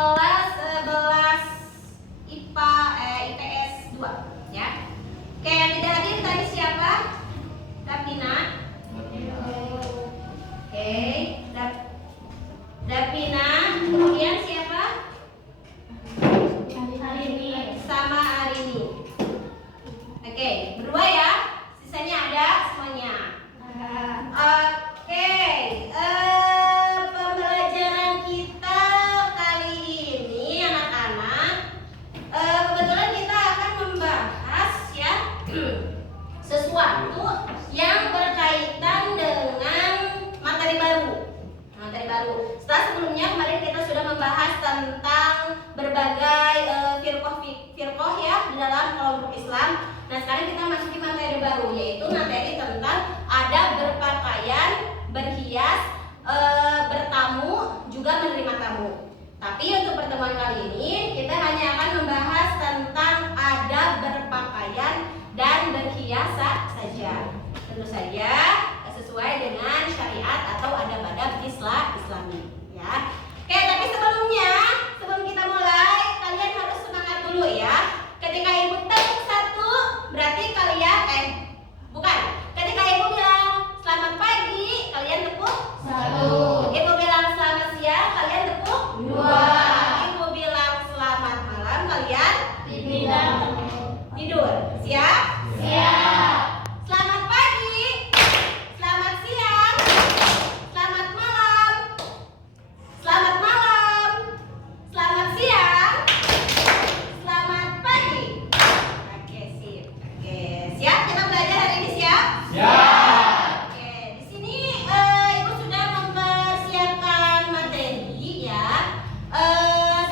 kelas 11 IPA IPS 2 ya. Oke, yang tidak hadir tadi siapa? Davina. Oke, Davina. Kemudian siapa? Arini sama Arini. Oke, berdua ya. Sisanya ada semuanya. Oke, pembelajaran kita kali ini anak-anak, kebetulan kita akan membahas ya sesuatu yang berkaitan dengan materi baru. Setelah sebelumnya kemarin kita sudah membahas tentang berbagai firqoh ya di dalam kelompok Islam. Nah sekarang kita masuk di materi baru, yaitu materi tentang adab berpakaian, berhias, bertamu, juga menerima tamu. Tapi untuk pertemuan kali ini kita hanya akan membahas tentang adab berpakaian dan berhias saja. Tentu saja sesuai dengan syariat atau adab-adab Islami ya. Oke, tapi sebelum kita mulai, kalian harus semangat dulu ya. Ketika ibu tepuk satu, berarti kalian ketika ibu bilang selamat pagi, kalian tepuk satu. Ibu bilang selamat siang, kalian tepuk dua. Ibu bilang selamat malam, kalian tidur. Siap? Siap. Selamat pagi, selamat siang, selamat malam, selamat malam, selamat siang, selamat pagi. Oke, sip. Oke, siap kita belajar hari ini, siap? Siap. Oke, di sini ibu sudah mempersiapkan materi ya.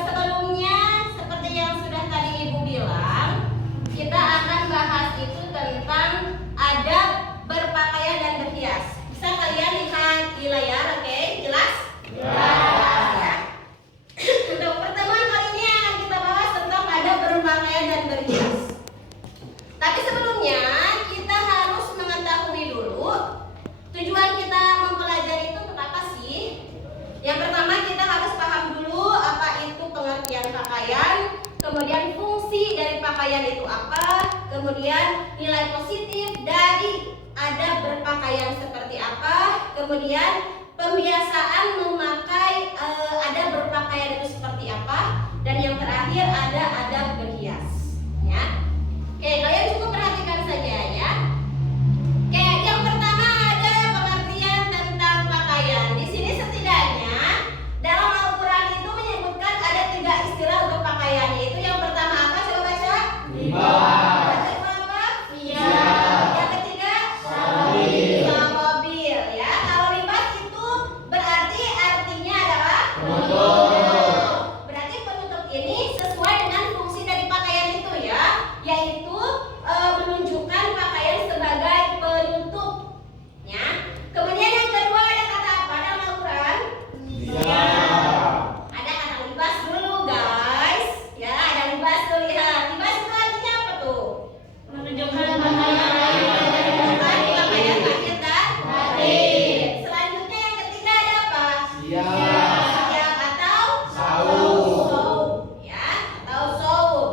Sebelumnya seperti yang sudah tadi ibu bilang, kita akan bahas itu tentang adab berpakaian dan berhias. Bisa kalian lihat di layar, oke? Jelas? Ya. Untuk pertemuan kali ini akan kita bahas tentang adab berpakaian dan berhias. Tapi sebelumnya kita harus mengetahui dulu tujuan kita mempelajari itu untuk apa sih? Yang pertama kita harus paham dulu apa itu pengertian pakaian, kemudian fungsi dari pakaian itu apa, kemudian nilai positif dari adab berpakaian seperti apa, kemudian pembiasaan memakai adab berpakaian itu seperti apa, dan yang terakhir ada adab berhias ya. Oke, kalian cukup perhatikan saja ya. Oke, yang pertama ada pengertian tentang pakaian. Di sini setidaknya dalam Al-Quran itu menyebutkan ada 3 istilah untuk pakaian, yaitu yang pertama apa? Coba baca. Yang kedua apa? Yang ketiga? Sawabil ya. Kalau libas itu berarti artinya adalah penutup. Berarti penutup ini sesuai dengan fungsi dari pakaian itu ya, yaitu menunjukkan pakaian sebagai penutup ya. Kemudian yang kedua ada kata apa dalam Al-Quran? Ada kata libas dulu guys ya, ada libas tuh, lihat libas itu artinya apa tuh? Menunjukkan pakaian lahir dan batin. Selanjutnya yang ketiga ada apa? Siap atau saum ya, atau saum.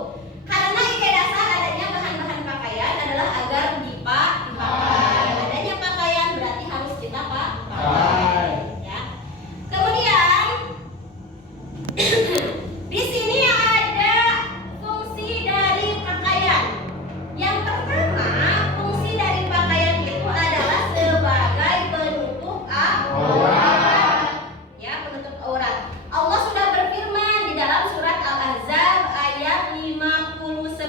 Karena ide dasar adanya bahan-bahan pakaian adalah agar dipakai. Adanya pakaian berarti harus kita pakai ya. Kemudian di sini ada fungsi dari pakaian. Yang pertama, fungsi dari pakaian itu adalah sebagai penutup aurat. Ya, penutup aurat. Allah sudah berfirman di dalam surat Al-Ahzab ayat 59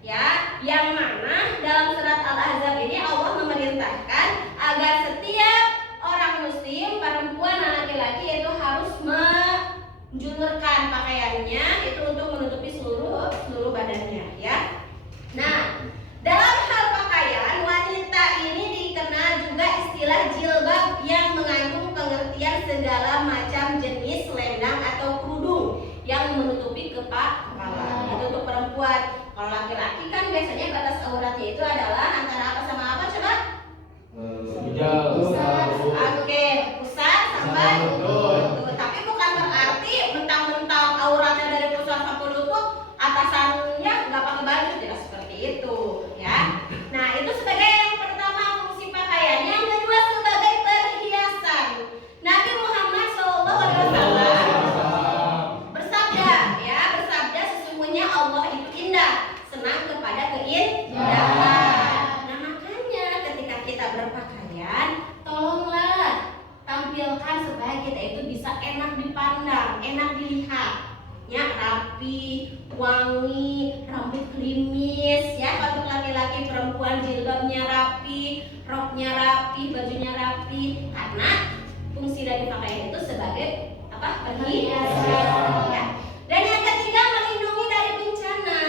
ya, yang mana dalam surat Al-Ahzab ini Allah memerintahkan agar setiap orang muslim, perempuan dan laki-laki itu harus menjulurkan pakaiannya itu untuk menutupi seluruh badannya ya. Nah, dalam hal pakaian, wanita ini dikenal juga istilah jilbab yang mengandung pengertian segala macam jenis selendang atau kerudung yang menutupi kepala. Itu untuk perempuan. Kalau laki-laki kan biasanya batas auratnya itu adalah antara apa sama apa coba? Oke, pusat sampai lutut. Tapi bukan berarti mentang-mentang berpakaian, tolonglah tampilkan supaya kita itu bisa enak dipandang, enak dilihat, ya, rapi, wangi, rambut klimis, ya. Untuk laki-laki, perempuan jilbabnya rapi, roknya rapi, bajunya rapi, karena fungsi dari pakaian itu sebagai apa? Perhiasan, ya. Dan yang ketiga, melindungi dari bencana.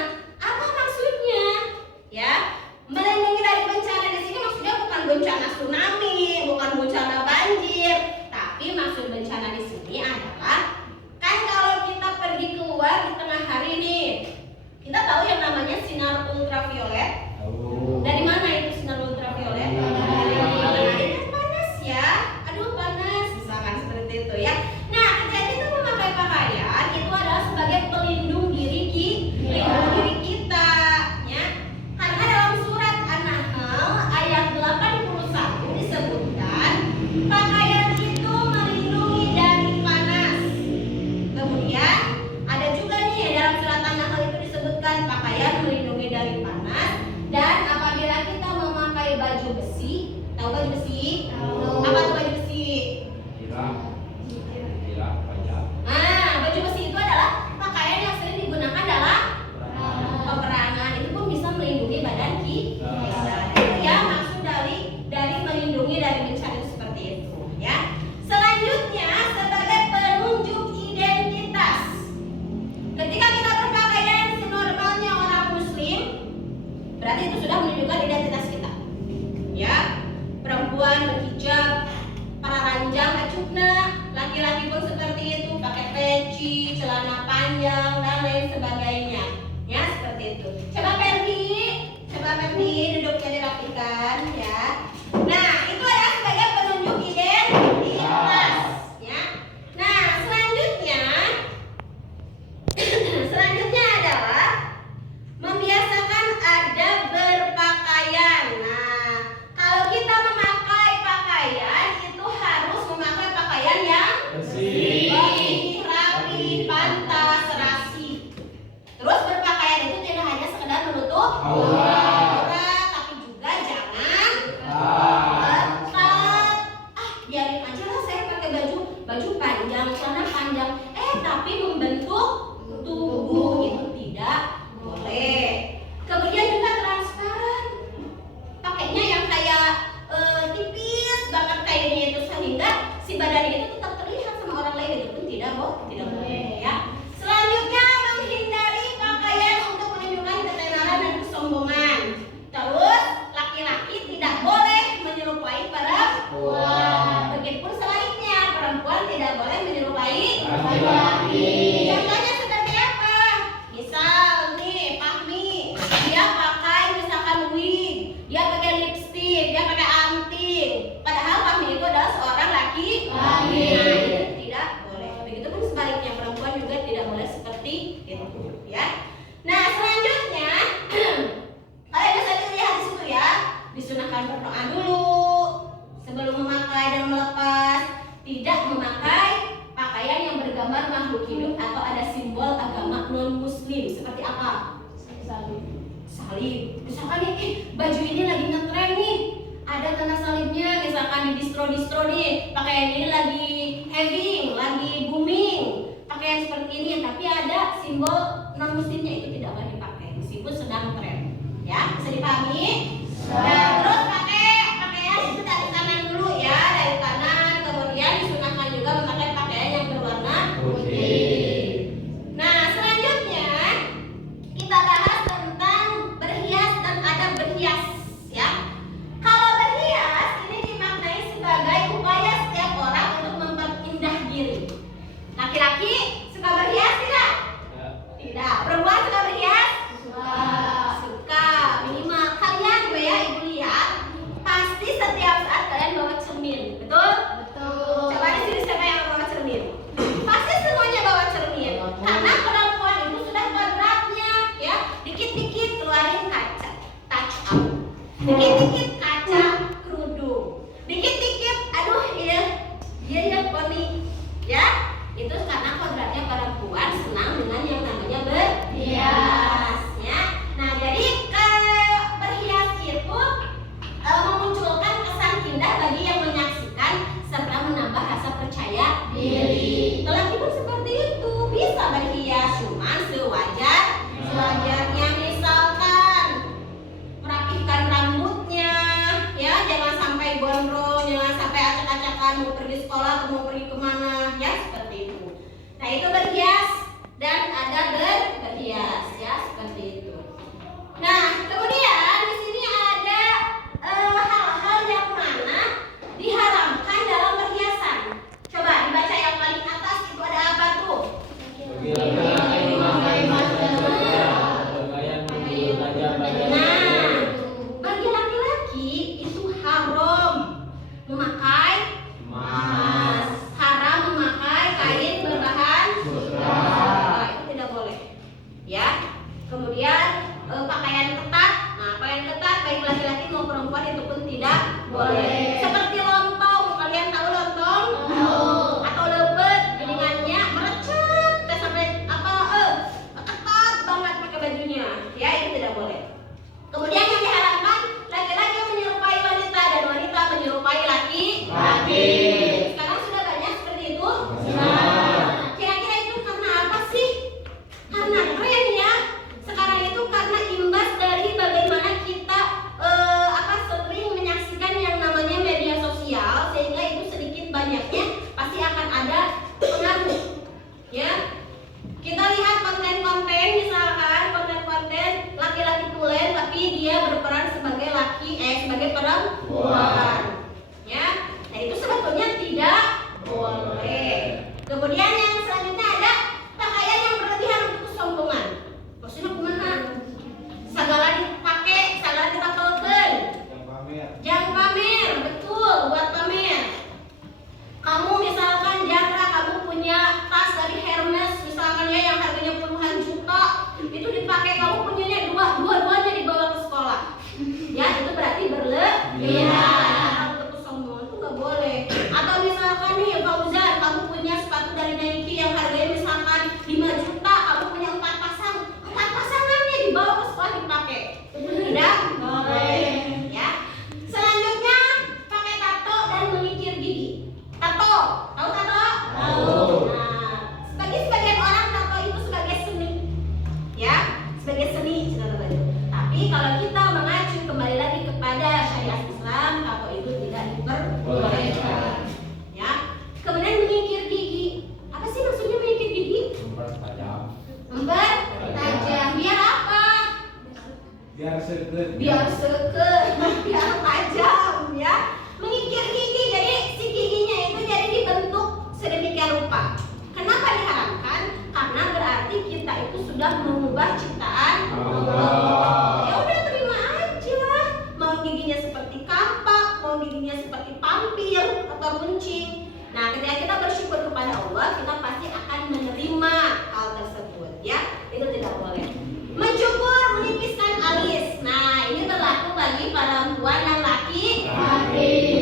Apa maksudnya? Ya, melindungi dari bencana di sini maksudnya bukan bencana tsunami, bukan bencana banjir, tapi maksud bencana di sini adalah kan kalau kita pergi keluar di tengah hari nih, kita tahu yang namanya sinar ultraviolet. Dari mana itu sinar ultraviolet? Dari panas ya. Aduh panas, misalkan seperti itu ya. Nah, ketika kita memakai pakaian itu adalah sebagai pelindung diri kita, ya. Karena dalam surat An-Nahl ayat 81 disebutkan pakaian itu melindungi dari panas. Kemudian ada juga nih dalam surat An-Nahl itu disebutkan pakaian melindungi dari panas. Dan apabila kita memakai baju besi, tahu baju besi? Apa tuh baju besi? Baju besi itu adalah pakaian yang sering digunakan dalam peperangan. Itu pun bisa melindungi badan kita. Itu ya maksud dari melindungi dari bencana itu seperti itu, ya. Selanjutnya sebagai penunjuk identitas. Ketika kita berpakaian senormalnya orang muslim, berarti itu sudah menunjukkan identitas kita, ya. Perempuan berhijab, para ranjang acukna, laki-laki pun seperti itu, pakai peci, celana panjang dan lain sebagainya, ya, seperti itu. Coba Ferdi duduknya dirapikan, ya. Nah, itu adalah sebagai penunjuk identitas, ya. Nah, selanjutnya adalah membiasakan adab berpakaian. Nah, kalau kita memakai pakaian itu harus memakai pakaian yang bersih, rapi, pantas, serasi. Terus berpakaian itu tidak hanya sekedar menutup aurat, tapi juga jangan ketat. Biarin aja lah saya pakai baju panjang, celana panjang, tapi membentuk tubuh itu tidak boleh. Kemudian juga transparan, pakainya yang kayak tipis banget kainnya itu sehingga si badannya itu tetap terlihat sama orang lain, itu pun tidak boleh, ya. Selanjutnya menghindari pakaian untuk menunjukkan ketenaran dan kesombongan. Terus laki-laki tidak boleh menyerupai perempuan. Begitupun sebaliknya, perempuan tidak boleh menyerupai laki-laki. Contohnya seperti apa? Misal nih, Fahmi, dia pakai misalkan wig, dia pakai lipstick, dia pakai anting. Padahal Fahmi itu adalah seorang laki. Nah, itu tidak boleh. Begitupun sebaliknya, perempuan juga tidak boleh seperti itu, ya. Nah, selanjutnya kalian bisa dilihat di situ ya, disunahkan berdoa dulu sebelum memakai dan melepas. Tidak memakai pakaian yang bergambar makhluk hidup atau ada simbol agama non-muslim. Seperti apa? Salib. Misalkan nih, baju ini lagi ngetren nih, ada tanda salibnya. Misalkan di distro nih, pakaian ini lagi heavy, lagi booming, pakaian seperti ini, tapi ada simbol non-muslimnya, itu tidak boleh dipakai meskipun sedang tren, ya. Bisa dipahami? Nah, terus pakai pakaian itu dari kanan dulu ya, dari kanan. Kemudian disunahkan juga memakai pakaian yang berwarna putih. Nah, selanjutnya kita bahas tentang berhias dan adab berhias, ya. Kalau berhias ini dimaknai sebagai upaya setiap orang untuk memperindah diri. Laki-laki suka berhias tidak? Tidak. Perempuan suka berhias? Suka. Minimal kalian ya, ibu lihat mau pergi sekolah atau mau pergi kemana, ya seperti itu. Nah itu berhias dan ada berhias, ya seperti itu. Nah kemudian di sini ada hal-hal yang mana diharamkan dalam perhiasan. Coba dibaca yang paling atas itu ada apa tuh? Nah, bagi laki-laki itu haram memakai emas, haram memakai kain berbahan sutra, itu tidak boleh. Ya. Kemudian pakaian ketat. Nah, pakaian ketat baik laki-laki maupun perempuan itu pun tidak boleh. Seperti lontong, kalian tahu lontong? Tahu. Atau lebet, geningannya merecet sampai ketat banget pakai bajunya. Ya, itu tidak boleh. Kemudian yang diharapkan laki-laki menyerupai wanita dan wanita menyerupai laki-laki. Sekarang sudah banyak seperti itu. Kira-kira itu karena apa sih? Karena tren ya. Sekarang itu karena imbas dari bagaimana kita sering menyaksikan yang namanya media sosial, sehingga itu sedikit banyaknya pasti akan ada pengaruh. Ya. Kita lihat konten-konten, misalkan konten-konten laki-laki tulen tapi dia berperan sebagai sebagai perempuan. Ya. Nah, itu sebetulnya tidak boleh. Kemudian yang selanjutnya ada pakaian yang berlebihan untuk kesombongan. Maksudnya kumaha? Segala dipakai, segala ditapelkeun. Jangan pamer, betul, buat pamer. Kamu misalkan Jandra, kamu punya tas dari Hermes misalkan ya yang harganya puluhan juta, itu dipakai, kamu punyanya dua-duanya dibawa ke sekolah. Ya, itu berarti berlebihan. Untuk kesombongan itu nggak boleh. Atau misalkan nih Fauzan, kamu punya sepatu dari Nike yang harganya misalkan 5 juta, kamu punya 4 pasang, 4 pasangannya dibawa ke sekolah dipakai. Tidak boleh. Ya. Selanjutnya pakai tato dan mengikir gigi. Tato, tahu tato? Tahu. Nah, bagi sebagian orang tato itu sebagai seni, ya, sebagai seni, saudara-saudara. Tapi kalau kita mengacu kembali lagi kepada syariat Islam, tato itu tidak diperbolehkan. Ya. Kemudian mengikir gigi, apa sih maksudnya mengikir gigi? Mempertajam. Biar apa? Biar seukeut. Biar tajam, ya. Mengikir gigi, jadi si giginya itu jadi dibentuk sedemikian rupa. Kenapa diharamkan? Karena berarti kita itu sudah mengubah ciptaan Allah. Ya udah terima aja. Mau giginya seperti kampak, mau giginya seperti pampir atau runcing. Nah, ketika kita bersyukur kepada Allah, kita pasti akan menerima hal tersebut, ya. Itu tidak boleh. Mencukur, menipiskan alis. Nah, ini berlaku bagi perempuan dan laki-laki.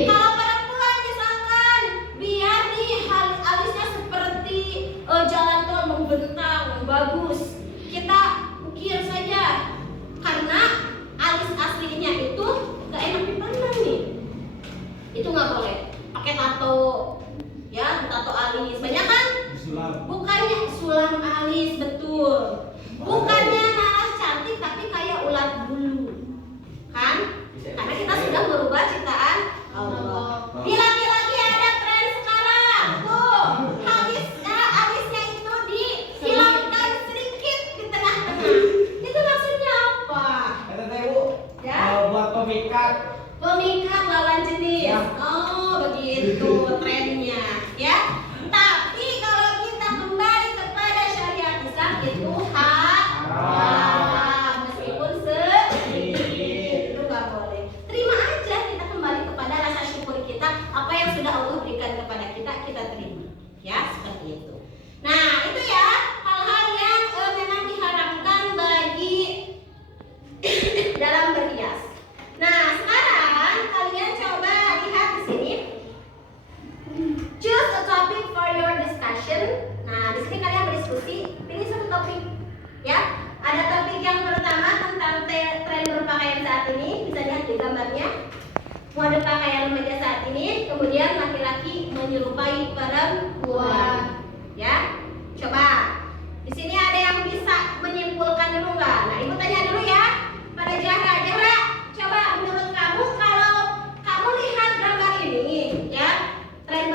Kalau perempuan misalkan biar nih alisnya seperti jalan tol membentang, bagus, kita ukir saja. Karena alis aslinya itu gak enak dipandang nih. Itu nggak boleh. Pakai tato, ya, tato alis. Banyak kan? Bukannya sulam alis, betul. Bukannya malah cantik tapi kayak ulat bulu, kan? Karena kita sudah merubah ciptaan Allah. Di laki-laki ada tren sekarang, tuh alisnya itu dihilangkan sedikit di tengah-tengah. Itu maksudnya apa? Kata Ibu, Ya? buat pemikat. Pemikat lawan jenis. Ya. Oh begitu trennya, ya. Tapi kalau kita kembali kepada syariat Islam itu haram, meskipun sedikit itu nggak boleh. Terima aja, kita kembali kepada rasa syukur kita, apa yang sudah Allah berikan kepada kita, kita terima, ya seperti itu. Nah itu ya hal-hal yang memang diharamkan bagi dalam berhias. Nah sekarang kalian coba lihat di sini. Choose a topic for your discussion. Nah, di sini kalian berdiskusi, pilih satu topik. Ya, ada topik yang pertama tentang tren berpakaian saat ini. Bisa lihat di gambarnya. Mode pakaian remaja saat ini. Kemudian laki-laki menyerupai perempuan. Ya, coba. Di sini ada yang bisa menyimpulkan dulu nggak? Nah, ibu tanya dulu ya pada Jahra. Jahra, coba menurut kamu kalau kamu lihat gambar ini, ya, tren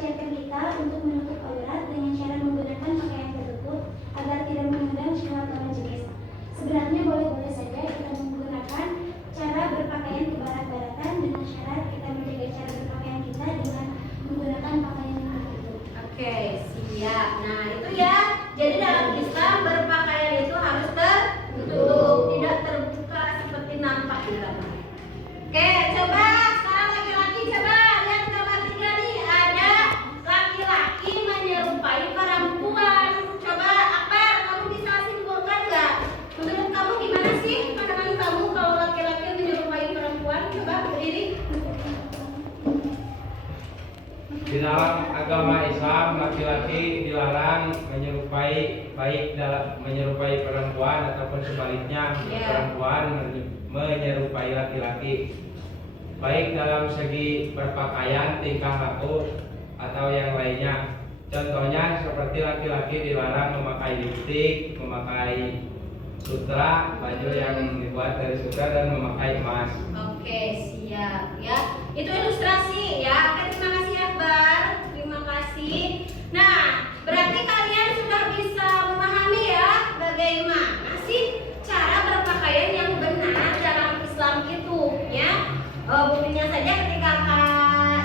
mengajarkan kita untuk menutup aurat dengan cara menggunakan pakaian tertutup agar tidak mengundang syahwat lawan jenis. Sebenarnya boleh-boleh saja kita menggunakan cara berpakaian kebarat-baratan dengan syarat kita menjaga cara berpakaian kita dengan menggunakan pakaian yang tertutup. Oke, siap. Nah, itu ya. Jadi dalam Islam berpakaian itu harus tertutup, tidak terbuka seperti nampak di dalam. Oke, coba sekarang laki-laki coba lihat gambar 3 nih. Ada laki-laki menyerupai perempuan. Coba Akbar, kamu bisa simpulkan nggak? Menurut kamu gimana sih pandangan kamu kalau laki-laki menyerupai perempuan? Coba berdiri. Di dalam agama Islam laki-laki dilarang menyerupai perempuan ataupun sebaliknya perempuan menyerupai laki-laki, baik dalam segi berpakaian, tingkah laku atau yang lainnya. Contohnya seperti laki-laki dilarang memakai lipstik, memakai sutra, baju yang dibuat dari sutra, dan memakai emas. Oke, siap ya. Itu ilustrasi ya. Oke, terima kasih Akbar. Terima kasih. Nah, berarti kalian sudah bisa memahami ya bagaimana sih cara berpakaian yang benar dalam Islam itu ya. Buktinya saja ketika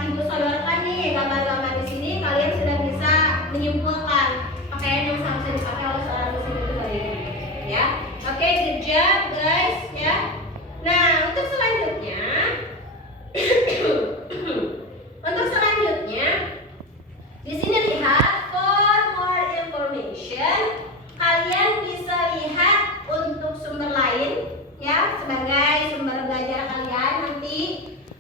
Ibu sodorkan nih gambar-gambar di sini, kalian sudah bisa menyimpulkan pakaian yang seharusnya dipakai oleh seorang muslim itu bagaimana ya. Oke, good job guys ya. Nah, untuk selanjutnya di sini lihat for more information. Kalian bisa lihat untuk sumber lain ya, sebagai sumber belajar kalian nanti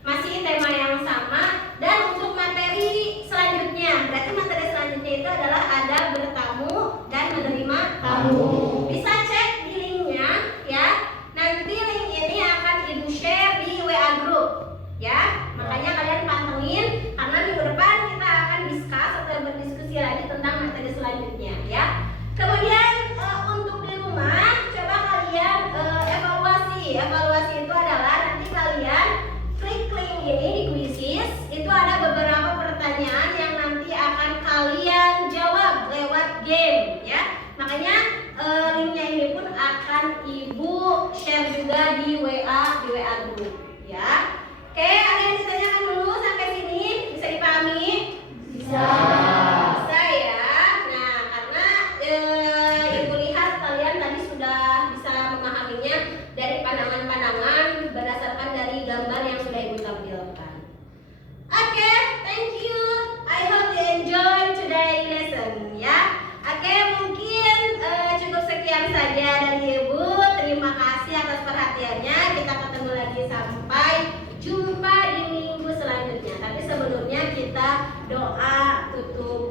masih tema yang sama. Dan untuk materi selanjutnya, berarti materi selanjutnya itu adalah ada bertamu dan menerima tamu. Bisa cek di linknya ya. Nanti link ini akan Ibu share di WA group ya. Makanya kalian pantengin karena minggu depan kita akan discuss atau berdiskusi lagi tentang materi selanjutnya ya. Kemudian untuk di rumah coba kalian evaluasi. Evaluasi itu adalah nanti kalian klik link ini di quizzes. Itu ada beberapa pertanyaan yang nanti akan kalian jawab lewat game ya. Makanya linknya ini pun akan Ibu share juga di WA group ya. Oke, ada yang ditanyakan dulu sampai sini? Bisa dipahami? Bisa. Bisa ya. Nah, karena Ibu lihat kalian tadi sudah bisa memahaminya dari pandangan-pandangan berdasarkan dari gambar yang sudah Ibu tampilkan. Oke, thank you. I hope you enjoy today lesson ya. Oke, mungkin cukup sekian saja dari Ibu. Terima kasih atas perhatiannya. Kita ketemu lagi sampai jumpa di minggu selanjutnya. Tapi sebelumnya kita doa tutup